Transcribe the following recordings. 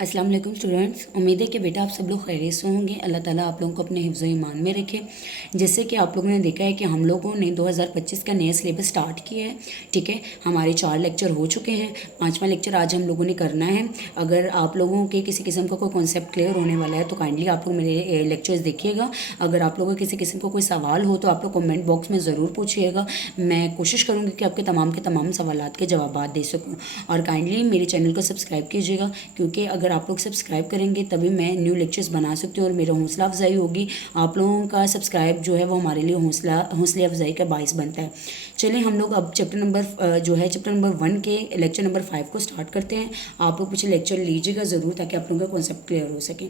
अस्सलाम वालेकुम स्टूडेंट्स। उम्मीद है कि बेटा आप सब लोग खैरियत से होंगे। अल्लाह ताला आप लोगों को अपने हिफ्ज़ ईमान में रखे। जैसे कि आप लोगों ने देखा है कि हम लोगों ने 2025 का नया सिलेबस स्टार्ट किया है। ठीक है, हमारे 4 लेक्चर हो चुके हैं, 5वां लेक्चर आज हम लोगों ने करना है। अगर आप लोगों के किसी किस्म का कोई कॉन्सेप्ट क्लियर होने वाला है तो काइंडली आप लोग मेरे लेक्चर्स देखिएगा। अगर आप लोगों को किसी किस्म का कोई सवाल हो तो आप लोग कमेंट बॉक्स में ज़रूर पूछिएगा। मैं कोशिश करूँगी कि आपके तमाम के तमाम सवालात के जवाब दे सकूँ। और काइंडली मेरे चैनल को सब्सक्राइब कीजिएगा, क्योंकि अगर आप लोग सब्सक्राइब करेंगे तभी मैं न्यू लेक्चर्स बना सकती हूँ और मेरा हौसला अफजाई होगी। आप लोगों का सब्सक्राइब जो है वो हमारे लिए हौसला अफजाई का बाइस बनता है। चलिए हम लोग अब चैप्टर नंबर 1 के लेक्चर नंबर 5 को स्टार्ट करते हैं। आप लोग पीछे लेक्चर लीजिएगा ज़रूर ताकि आप लोगों का कॉन्सेप्ट क्लियर हो सके।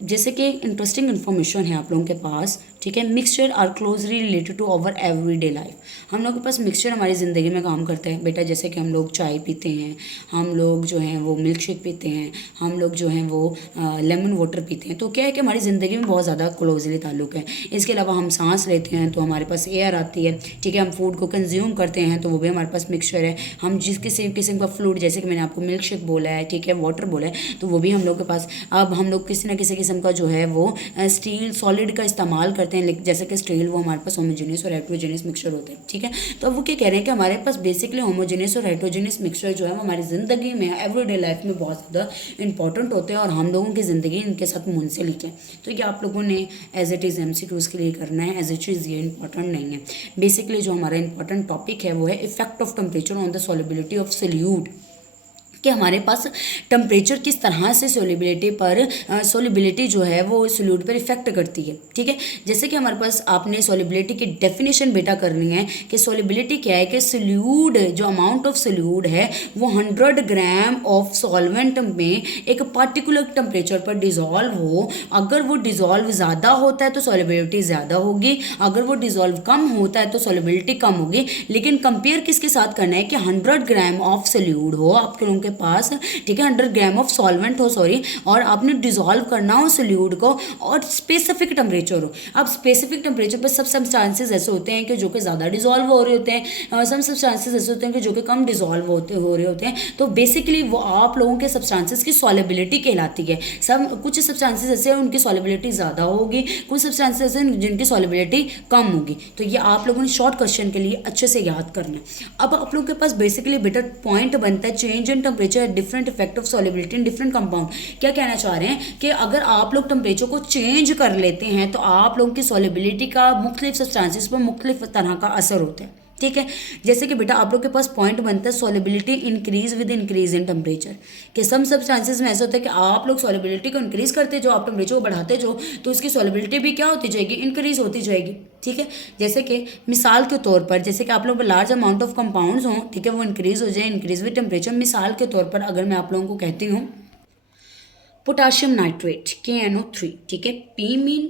जैसे कि इंटरेस्टिंग इन्फॉर्मेशन है आप लोगों के पास, ठीक है। Mixture are closely related to our everyday life. हम लोग के पास मिक्सचर हमारी ज़िंदगी में काम करता है बेटा। जैसे कि हम लोग चाय पीते हैं, हम लोग जो हैं वो मिल्क शेक पीते हैं, हम लोग जो हैं वो लेमन वाटर पीते हैं। तो क्या है कि हमारी ज़िंदगी में बहुत ज़्यादा क्लोजली ताल्लुक़ है। इसके अलावा हम सांस लेते हैं तो हमारे पास एयर आती है, ठीक है। हम फूड को कंज्यूम करते हैं तो वो भी हमारे पास मिक्सचर है। हम जिस किसी किस्म का फ्लूइड, जैसे कि मैंने आपको मिल्क शेक बोला है, ठीक है, वाटर बोला है, तो वो भी हम लोग के पास। अब हम लोग किसी न किसी किस्म का जो है वो स्टील सॉलिड का इस्तेमाल करते हैं, जैसे कि स्टील वो हमारे पास होमोजेनियस और हेट्रोजेनियस मिक्सचर होते हैं, ठीक है। तो अब वो क्या कह रहे हैं कि हमारे पास बेसिकली होमोजेनियस और हेट्रोजेनियस मिक्सचर जो है वो हमारी ज़िंदगी में एवरीडे लाइफ में बहुत ज़्यादा इंपॉर्टेंट होते हैं और हम लोगों की ज़िंदगी इनके साथ मुंसलिक है। तो ये आप लोगों ने एज इट इज़ MCQs के लिए करना है। एज इट इज़ ये इंपॉर्टेंट नहीं है। बेसिकली जो हमारा इंपॉर्टेंट टॉपिक है वो है effect of temperature on the solubility of solute, कि हमारे पास टेम्परेचर किस तरह से सोलिबिलिटी जो है वो सोल्यूट पर इफेक्ट करती है, ठीक है। जैसे कि हमारे पास आपने सोलिबिलिटी की डेफिनेशन बेटा करनी है कि सोलिबिलिटी क्या है कि सोल्यूट, जो अमाउंट ऑफ सोल्यूट है वो 100 ग्राम ऑफ सॉल्वेंट में एक पार्टिकुलर टेम्परेचर पर डिज़ोल्व हो। अगर वो डिज़ोल्व ज़्यादा होता है तो सोलिबिलिटी ज़्यादा होगी, अगर वो डिज़ोल्व कम होता है तो सोलिबिलिटी कम होगी। लेकिन कंपेयर किसके साथ करना है कि 100 ग्राम ऑफ सोल्यूट हो आपके लोगों के पास, ठीक है, 100 ग्राम ऑफ सॉल्वेंट हो, सॉरी, और आपने डिसॉल्व करना हो सोल्यूट को और स्पेसिफिक टेम्परेचर हो। अब स्पेसिफिक टेम्परेचर पर सब सब्सटेंसेस ऐसे होते हैं कि जो कि ज़्यादा डिसॉल्व हो रहे होते हैं, सब सब्सटेंसेस ऐसे होते हैं कि जो कि कम डिसॉल्व हो रहे होते हैं। तो बेसिकली वो आप लोगों के सब्सटेंसेस की सॉलिबिलिटी कहलाती है। सब कुछ सब्सटेंसेस ऐसे हैं उनकी सॉलिबिलिटी ज़्यादा होगी, कुछ सब्सटेंसेस ऐसे हैं जिनकी सॉलिबिलिटी कम होगी। तो ये आप लोगों ने शॉर्ट क्वेश्चन के लिए अच्छे से याद करना है। अब आप लोगों के पास बेसिकली बेटर पॉइंट बनता है change in temperature different effect of solubility in different compound. क्या कहना चाह रहे हैं कि अगर आप लोग टेम्परेचर को चेंज कर लेते हैं तो आप लोगों की सॉलिबिलिटी का मुख्तलिफ सब्सटेंसेस पर मुख्तलिफ तरह का असर होता है, ठीक है। जैसे कि बेटा आप लोग के पास पॉइंट बनता है solubility increase with increase in temperature, कि सम सब्सटेंसेस में ऐसा होता है कि आप लोग सॉलिबिलिटी को इंक्रीज करते जो, आप टेम्परेचर को बढ़ाते जो, तो उसकी सॉलिबिलिटी भी क्या होती जाएगी, इंक्रीज होती जाएगी, ठीक है। जैसे कि मिसाल के तौर पर, जैसे कि आप लोग लार्ज अमाउंट ऑफ कंपाउंड्स हों, ठीक है, वो इंक्रीज हो जाए, इंक्रीज विद टेम्परेचर। मिसाल के तौर पर अगर मैं आप लोगों को कहती हूँ पोटाशियम नाइट्रेट KNO3, ठीक है, P mean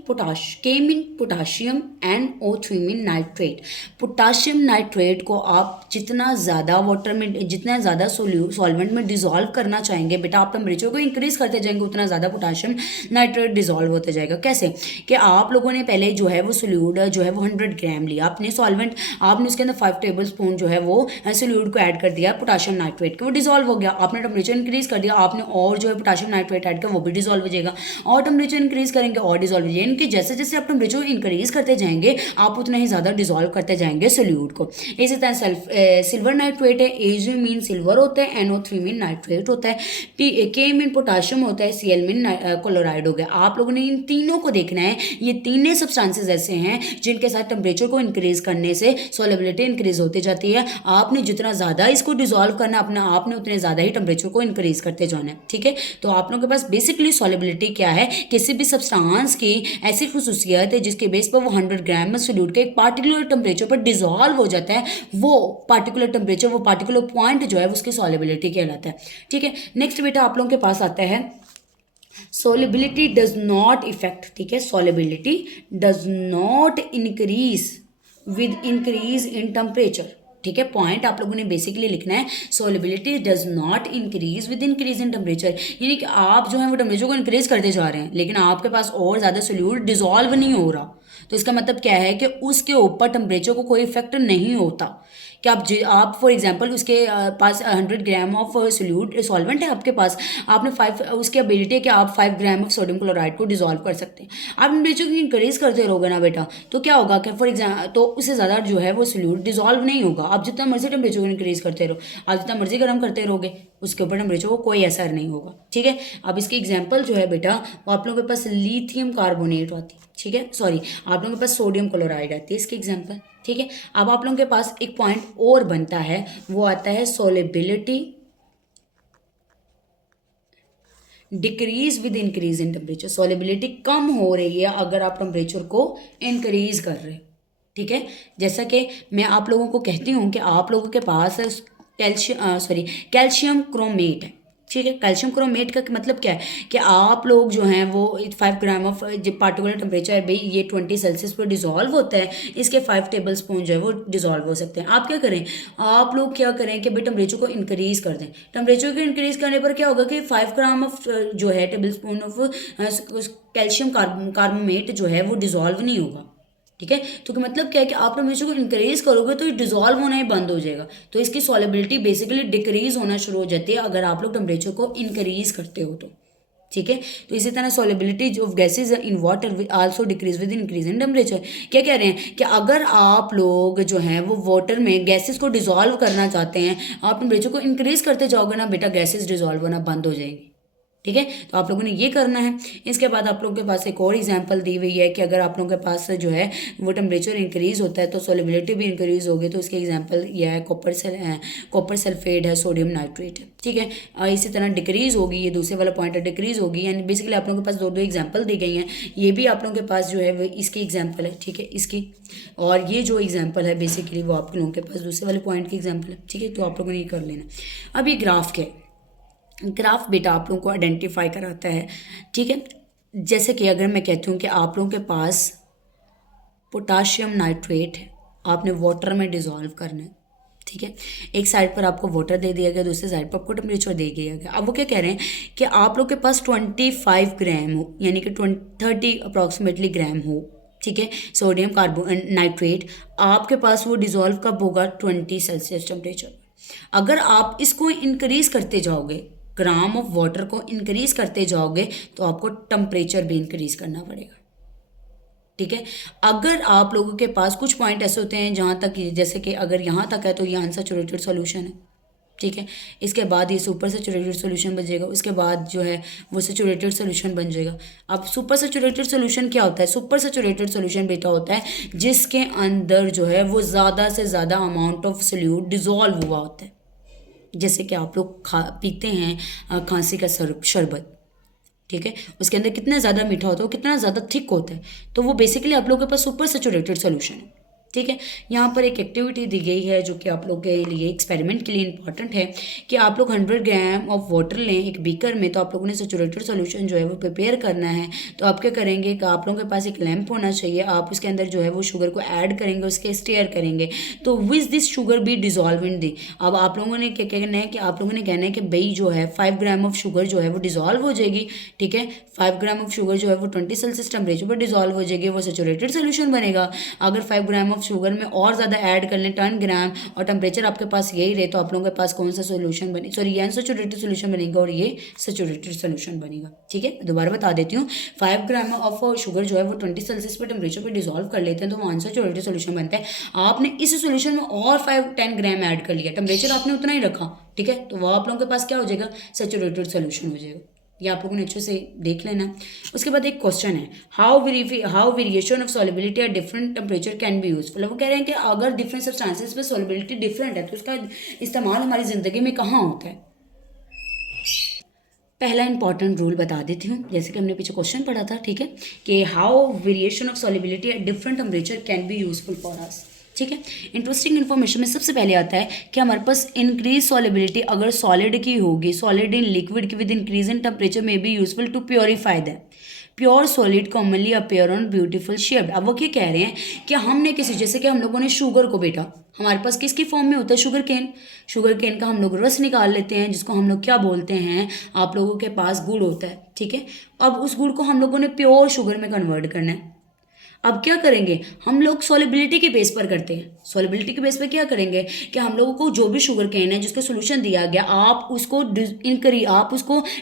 K mean potassium, NO3 mean nitrate. Potassium nitrate को आप जितना ज़्यादा वाटर में, जितना ज़्यादा सॉल्वेंट में डिज़ोल्व करना चाहेंगे बेटा, आप टेम्परेचर को इंक्रीज़ करते जाएंगे उतना ज़्यादा पोटाशियम नाइट्रेट डिज़ोल्व होता जाएगा। कैसे कि आप लोगों ने पहले जो है वो सोल्यूट जो है वो 100 ग्राम लिया आपने सॉल्वेंट, आपने उसके अंदर 5 टेबल स्पून जो है वो सोल्यूट को ऐड कर दिया पोटाशियम नाइट्रेट के, वो डिज़ोल्व हो गया। आपने टेम्परेचर इंक्रीज़ कर दिया, आपने और जो है पोटाशियम नाइट्रेट ऐड वो भी डिसॉल्व हो जाएगा, और टेम्परेचर इंक्रीज करेंगे और डिसॉल्व हो जाएगा। इनकी जैसे जैसे आप टेम्परेचर इंक्रीज करते जाएंगे आप उतना ही ज़्यादा डिसॉल्व करते जाएंगे सोल्यूट को। इसी तरह सिल्वर नाइट्रेट है, Ag मीन सिल्वर होता है, NO3 मीन नाइट्रेट होता है, K मीन पोटाशियम होता है, Cl मीन क्लोराइड हो गया। आप लोगों ने इन तीनों को देखना है। ये तीनों सब्सटेंसेस ऐसे हैं जिनके साथ टेम्परेचर को इंक्रीज करने से सॉलिबिलिटी इंक्रीज होती जाती है। आपने जितना ज़्यादा इसको डिसॉल्व करना अपना, आपने उतने ज़्यादा ही टेम्परेचर को इंक्रीज करते जाना है, ठीक है। तो आप लोगों के पास बेसिकली सॉलिबिलिटी क्या है, किसी भी सब्सटेंस की ऐसी खुसूसियत है जिसके बेस पर वो 100 ग्राम में सोल्यूट के एक पार्टिकुलर टेम्परेचर पर डिसॉल्व हो जाता है। वो पार्टिकुलर टेम्परेचर, वो पार्टिकुलर पॉइंट जो है उसकी सॉलिबिलिटी कहलाता है, ठीक है। नेक्स्ट बेटा आप लोगों के पास आता है सॉलिबिलिटी डज नॉट इफेक्ट, ठीक है, solubility does not increase with increase in temperature, ठीक है। पॉइंट आप लोगों ने बेसिकली लिखना है solubility does not increase with increase in temperature, यानी कि आप जो है वो टेम्परेचर को इंक्रीज करते जा रहे हैं लेकिन आपके पास और ज़्यादा सोल्यूट डिसॉल्व नहीं हो रहा। तो इसका मतलब क्या है कि उसके ऊपर टेम्परेचर को कोई इफेक्ट नहीं होता। कि आप फॉर एग्जांपल उसके पास 100 ग्राम ऑफ सोल्यूट सॉल्वेंट है आपके पास, आपने 5 उसकी एबिलिटी है कि आप 5 ग्राम ऑफ सोडियम क्लोराइड को डिजोल्व कर सकते हैं। आप टेम्परेचर को इंक्रीज करते रहोगे ना बेटा, तो क्या होगा कि फॉर एग्जाम्पल तो उससे ज़्यादा जो है वो सोल्यूट डिजोल्व नहीं होगा। आप जितना मर्जी टेम्परेचर को इंक्रीज करते रहो, आप जितना मर्जी गर्म करते रहोगे, उसके ऊपर टेम्परेचर को कोई असर नहीं होगा। ठीक है, अब इसकी एग्जाम्पल जो है बेटा वो आप लोगों के पास लिथियम कार्बोनेट आती है, ठीक है, सॉरी आप लोगों के पास सोडियम क्लोराइड आती है इसकी एग्जाम्पल। ठीक है, अब आप लोगों के पास एक पॉइंट और बनता है, वो आता है solubility decreases with increase in temperature. Solubility कम हो रही है अगर आप टेम्परेचर को इंक्रीज कर रहे हैं। ठीक है, जैसा कि मैं आप लोगों को कहती हूँ कि आप लोगों के पास कैल्शियम क्रोमेट है। ठीक है, कैल्शियम क्रोमेट का मतलब क्या है कि आप लोग जो हैं वो 5 ग्राम ऑफ जब पार्टिकुलर टेम्परेचर भाई ये 20 सेल्सियस पर डिजोल्व होता है, इसके 5 टेबल स्पून जो है वो डिजोल्व हो सकते हैं। आप क्या करें, आप लोग क्या करें कि भाई टेम्परेचर को इंक्रीज कर दें। टेम्परेचर को इंक्रीज करने पर क्या होगा कि 5 ग्राम ऑफ जो है table spoon of calcium carbonate जो है वो डिजोल्व नहीं होगा। ठीक है, तो मतलब क्या है कि आप टेम्परेचर को इंक्रीज करोगे तो ये डिजोल्व होना ही बंद हो जाएगा, तो इसकी सॉलिबिलिटी बेसिकली डिक्रीज होना शुरू हो जाती है अगर आप लोग टेम्परेचर को इंक्रीज करते हो तो। ठीक है, तो इसी तरह solubility of gases in water also decrease with increase in temperature. क्या कह रहे हैं कि अगर आप लोग जो हैं वो वाटर में गैसेज को डिजोल्व करना चाहते हैं, आप टेम्परेचर को इंक्रीज करते जाओगे ना बेटा, गैसेज डिजोल्व होना बंद हो जाएंगी। ठीक है, तो आप लोगों ने ये करना है। इसके बाद आप लोगों के पास एक और एग्जांपल दी हुई है कि अगर आप लोगों के पास जो है वो टेम्परेचर इंक्रीज होता है तो सॉलिबिलिटी भी इंक्रीज होगी, तो इसके एग्जांपल यह है कॉपर सल्फेट है, सोडियम नाइट्रेट है। ठीक है, इसी तरह डिक्रीज होगी, ये दूसरे वाला पॉइंट है डिक्रीज होगी, यानी बेसिकली आप लोगों के पास दो एग्जाम्पल दी गई हैं, ये भी आप लोगों के पास जो है वो इसकी एग्जाम्पल है। ठीक है, इसकी और ये जो एग्जाम्पल है बेसिकली वो आप लोगों के पास दूसरे वाले पॉइंट की एग्जाम्पल है। ठीक है, तो आप लोगों ने ये कर लेना। अब ये ग्राफ क्या है, ग्राफ बेटा आप लोगों को आइडेंटिफाई कराता है। ठीक है, जैसे कि अगर मैं कहती हूँ कि आप लोगों के पास पोटाशियम नाइट्रेट है, आपने वाटर में डिज़ोल्व करना है। ठीक है, एक साइड पर आपको वाटर दे दिया गया, दूसरी साइड पर आपको टेम्परेचर दे दिया गया। अब वो क्या कह रहे हैं कि आप लोग के पास 25 ग्राम हो, यानी कि 30 अप्रॉक्सीमेटली ग्राम हो। ठीक है, सोडियम नाइट्रेट आपके पास वो डिज़ोल्व कब होगा, 20 सेल्सियस टेम्परेचर। अगर आप इसको इंक्रीज करते जाओगे, ग्राम ऑफ वाटर को इंक्रीज करते जाओगे, तो आपको टेम्परेचर भी इंक्रीज करना पड़ेगा। ठीक है, अगर आप लोगों के पास कुछ पॉइंट ऐसे होते हैं जहाँ तक जैसे कि अगर यहाँ तक है तो ये अनसैचुरेटेड सॉल्यूशन है। ठीक है, इसके बाद ये सुपर सैचुरेटेड सॉल्यूशन बन जाएगा, उसके बाद जो है वो सैचुरेटेड सॉल्यूशन बन जाएगा। अब सुपर सैचुरेटेड सॉल्यूशन क्या होता है, सुपर सैचुरेटेड सॉल्यूशन बेटा होता है जिसके अंदर जो है वो ज़्यादा से ज़्यादा अमाउंट ऑफ सोल्यूट डिजोल्व हुआ होता है। जैसे कि आप लोग पीते हैं खांसी का शरबत, ठीक है, उसके अंदर कितना ज़्यादा मीठा होता है, वो कितना ज़्यादा थिक होता है, तो वो बेसिकली आप लोगों के पास सुपर सैचुरेटेड सॉल्यूशन है। ठीक है, यहाँ पर एक एक्टिविटी दी गई है जो कि आप लोग के लिए एक्सपेरिमेंट के लिए इंपॉर्टेंट है कि आप लोग 100 ग्राम ऑफ वाटर लें एक बीकर में, तो आप लोगों ने सैचुरेटेड सॉल्यूशन जो है वो प्रिपेयर करना है। तो आप क्या करेंगे कि आप लोगों के पास एक लैंप होना चाहिए, आप उसके अंदर जो है वो शुगर को ऐड करेंगे, उसके स्टेयर करेंगे, तो will this sugar be dissolve in the. अब आप लोगों ने क्या कहना है कि आप लोगों ने कहना है कि भाई जो है 5 ग्राम ऑफ शुगर जो है वो डिजोल्व हो जाएगी। ठीक है, 5 ग्राम ऑफ शुगर जो है वो 20 सेल्सियस टेम्परेचर पर डिजोल्व हो जाएगी, वो सैचुरेटेड सॉल्यूशन बनेगा। अगर 5 ग्राम ऑफ शुगर में और ज़्यादा ऐड कर लें 10 ग्राम और टेम्परेचर आपके पास यही रहे, तो आप लोगों के पास कौन सा सोल्यूशन बने, सॉरी ये अनसैचुरेटेड सोल्यूशन बनेगा और ये सैचुरेटेड सोल्यूशन बनेगा। ठीक है, दोबारा बता देती हूँ, 5 ग्राम ऑफ शुगर जो है वो 20 सेल्सियस पर टेम्परेचर पर डिजोल्व कर लेते हैं, तो वो अनसैचुरेटेड सोल्यूशन बनता है। आपने इस सोल्यूशन में और 5-10 ग्राम ऐड कर लिया, टेम्परेचर आपने उतना ही रखा, ठीक है, तो वो आप लोगों के पास क्या हो जाएगा, सैचुरेटेड सोल्यूशन हो जाएगा। ये आप लोगों ने अच्छे से देख लेना। उसके बाद एक क्वेश्चन है, how variation of solubility at different temperature can be useful. वो कह रहे हैं कि अगर डिफरेंट सब्सटेंसेस पे सॉलिबिलिटी डिफरेंट है तो उसका इस्तेमाल हमारी ज़िंदगी में कहाँ होता है। पहला इंपॉर्टेंट रूल बता देती हूँ, जैसे कि हमने पीछे क्वेश्चन पढ़ा था, ठीक है, कि how variation of solubility at different temperature can be useful for us. ठीक है, इंटरेस्टिंग इन्फॉर्मेशन में सबसे पहले आता है कि हमारे पास इंक्रीज सॉलिबिलिटी अगर सॉलिड की होगी, सॉलिड इन लिक्विड की विद इंक्रीज इन टेम्परेचर में be useful to purify them. Pure solid commonly appear on beautiful shape. अब वो क्या कह रहे हैं कि हमने किसी, जैसे कि हम लोगों ने शुगर को बेटा हमारे पास किसकी फॉर्म में होता है, शुगर केन का हम लोग रस निकाल लेते हैं, जिसको हम लोग क्या बोलते हैं, आप लोगों के पास गुड़ होता है। ठीक है, अब उस गुड़ को हम लोगों ने प्योर शुगर में कन्वर्ट करना है। अब क्या करेंगे, हम लोग सॉलिबिलिटी के बेस पर करते हैं। सॉलिबिलिटी के बेस पर क्या करेंगे कि हम लोगों को जो भी शुगर केन है जिसका सोल्यूशन दिया गया, आप उसको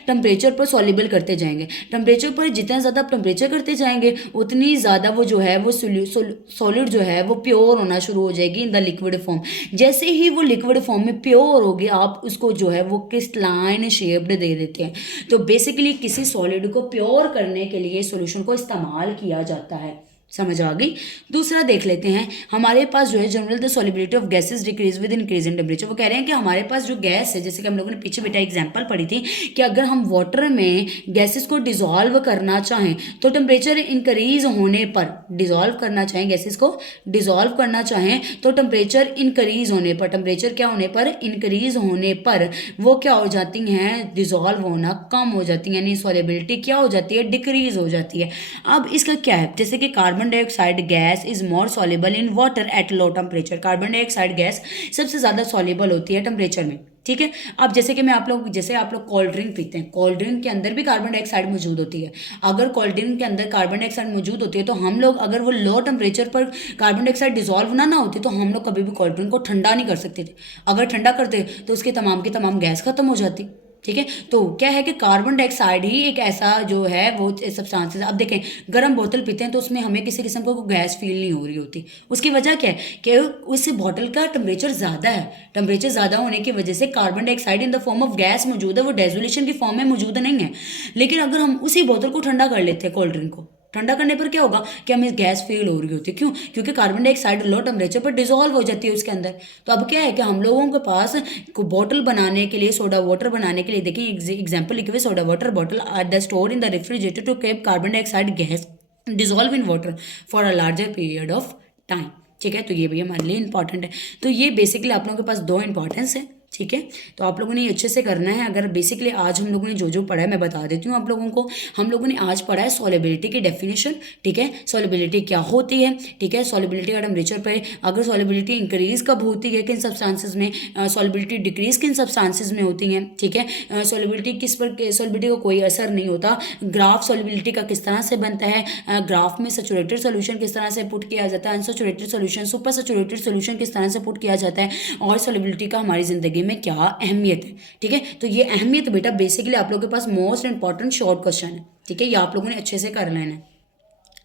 टेम्परेचर पर सॉलिबल करते जाएंगे। टेम्परेचर पर जितना ज़्यादा आप टेम्परेचर करते जाएंगे उतनी ज़्यादा वो जो है वो सॉलिड जो है वो प्योर होना शुरू हो जाएगी इन द लिक्विड फॉर्म। जैसे ही वो लिक्विड फॉर्म में प्योर होगी, आप उसको जो है वो क्रिस्टलाइन शेप्ड दे देते हैं। तो बेसिकली किसी सॉलिड को प्योर करने के लिए सॉल्यूशन को इस्तेमाल किया जाता है। समझ आ गई। दूसरा देख लेते हैं, हमारे पास जो है general the solubility of gases decrease with increase in temperature. वो कह रहे हैं कि हमारे पास जो गैस है, जैसे कि हम लोगों ने पीछे बेटा एग्जांपल पढ़ी थी कि अगर हम वाटर में गैसेस को डिजॉल्व करना चाहें तो टेम्परेचर इंक्रीज होने पर, डिजॉल्व करना चाहें गैसेस को डिजॉल्व करना चाहें तो टेम्परेचर इंक्रीज होने पर, टेम्परेचर क्या होने पर, इंक्रीज होने पर वो क्या हो जाती हैं, डिजॉल्व होना कम हो जाती है, यानी सॉलिबिलिटी क्या हो जाती है, डिक्रीज हो जाती है। अब इसका क्या है, जैसे कि carbon dioxide gas is more soluble in water at low temperature. Carbon dioxide gas सबसे ज़्यादा सॉल्युबल होती है टेम्परेचर में, ठीक है। अब जैसे कि जैसे आप लोग कोल्ड ड्रिंक पीते हैं, कोल्ड ड्रिंक के अंदर भी कार्बन डाइऑक्साइड मौजूद होती है। अगर कोल्ड ड्रिंक के अंदर कार्बन डाइऑक्साइड मौजूद होती है तो हम लोग, अगर वो लो टेम्परेचर पर कार्बन डाइऑक्साइड डिजॉल्व ना होती तो हम लोग कभी भी कोल्ड ड्रिंक को ठंडा नहीं कर सकते थे। अगर ठंडा करते तो उसके तमाम की तमाम गैस खत्म हो जाती, ठीक है। तो क्या है कि कार्बन डाइऑक्साइड ही एक ऐसा जो है वो सब्सटेंस है। अब देखें, गर्म बोतल पीते हैं तो उसमें हमें किसी किस्म को गैस फील नहीं हो रही होती। उसकी वजह क्या है कि उस बोतल का टेम्परेचर ज़्यादा है। टेम्परेचर ज़्यादा होने की वजह से carbon dioxide in the form of gas मौजूद है, वो डेजोल्यूशन की फॉर्म में मौजूद नहीं है। लेकिन अगर हम उसी बोतल को ठंडा कर लेते हैं, कोल्ड ड्रिंक को ठंडा करने पर क्या होगा कि हमें गैस फील हो रही होती है। क्यों? क्योंकि कार्बन डाइऑक्साइड लो टेम्परेचर पर डिजॉल्व हो जाती है उसके अंदर। तो अब क्या है कि हम लोगों के पास बोतल बनाने के लिए, सोडा वाटर बनाने के लिए, देखिए एग्जाम्पल लिखे हुए, soda water bottle are the store in the refrigerator to keep carbon dioxide gas dissolve in water for a larger period of time, ठीक है। तो ये भी हमारे लिए इंपॉर्टेंट है। तो ये बेसिकली आप लोगों के पास दो इंपॉर्टेंस है, ठीक है। तो आप लोगों ने ये अच्छे से करना है। अगर बेसिकली आज हम लोगों ने जो जो पढ़ा है मैं बता देती हूँ आप लोगों को। हम लोगों ने आज पढ़ा है सॉलिबिलिटी की डेफिनेशन, ठीक है। सॉलिबिलिटी क्या होती है, ठीक है। सॉलिबिलिटी का टेम्परेचर पर, अगर सॉलिबिलिटी इंक्रीज कब होती है, किन सब्सटेंसेस में, सॉलिबिलिटी डिक्रीज किन सब्सटेंसेस में होती हैं, ठीक है। सॉलिबिलिटी किस पर, सॉलिबिलिटी का कोई असर नहीं होता। ग्राफ सॉलिबिलिटी का किस तरह से बनता है, ग्राफ में सैचुरेटेड सोल्यूशन किस तरह से पुट किया जाता है, unsaturated solution, super saturated solution किस तरह से पुट किया जाता है, और सॉलिबिलिटी का हमारी जिंदगी में क्या अहमियत है, ठीक है। तो ये अहमियत बेटा बेसिकली आप लोगों के पास मोस्ट इंपॉर्टेंट शॉर्ट क्वेश्चन है, ठीक है। ये आप लोगों ने अच्छे से कर लेना है।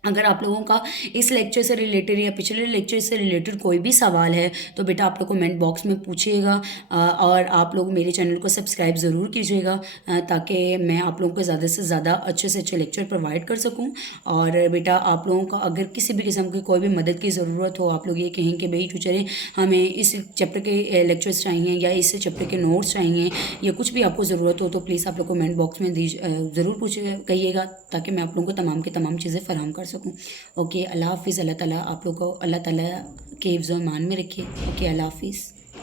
अगर आप लोगों का इस लेक्चर से रिलेटेड या पिछले लेक्चर से रिलेटेड कोई भी सवाल है तो बेटा आप लोग कमेंट बॉक्स में पूछिएगा, और आप लोग मेरे चैनल को सब्सक्राइब ज़रूर कीजिएगा ताकि मैं आप लोगों को ज़्यादा से ज़्यादा अच्छे से अच्छे लेक्चर प्रोवाइड कर सकूं। और बेटा आप लोगों का अगर किसी भी किस्म की कोई भी मदद की ज़रूरत हो, आप लोग ये कहें कि भाई टीचर हमें इस चैप्टर के लेक्चर्स चाहिए या इस चैप्टर के नोट्स चाहिए या कुछ भी आपको ज़रूरत हो तो प्लीज़ आप लोग कमेंट बॉक्स में ज़रूर कहिएगा ताकि मैं आप लोगों को तमाम की तमाम चीज़ें फराहम कर सकूं। ओके, अल्लाह हाफिज़। अल्लाह ताला आप लोग को अल्लाह ताला के हिफ्ज़-ओ-ईमान में रखे। ओके, अल्लाह हाफिज़।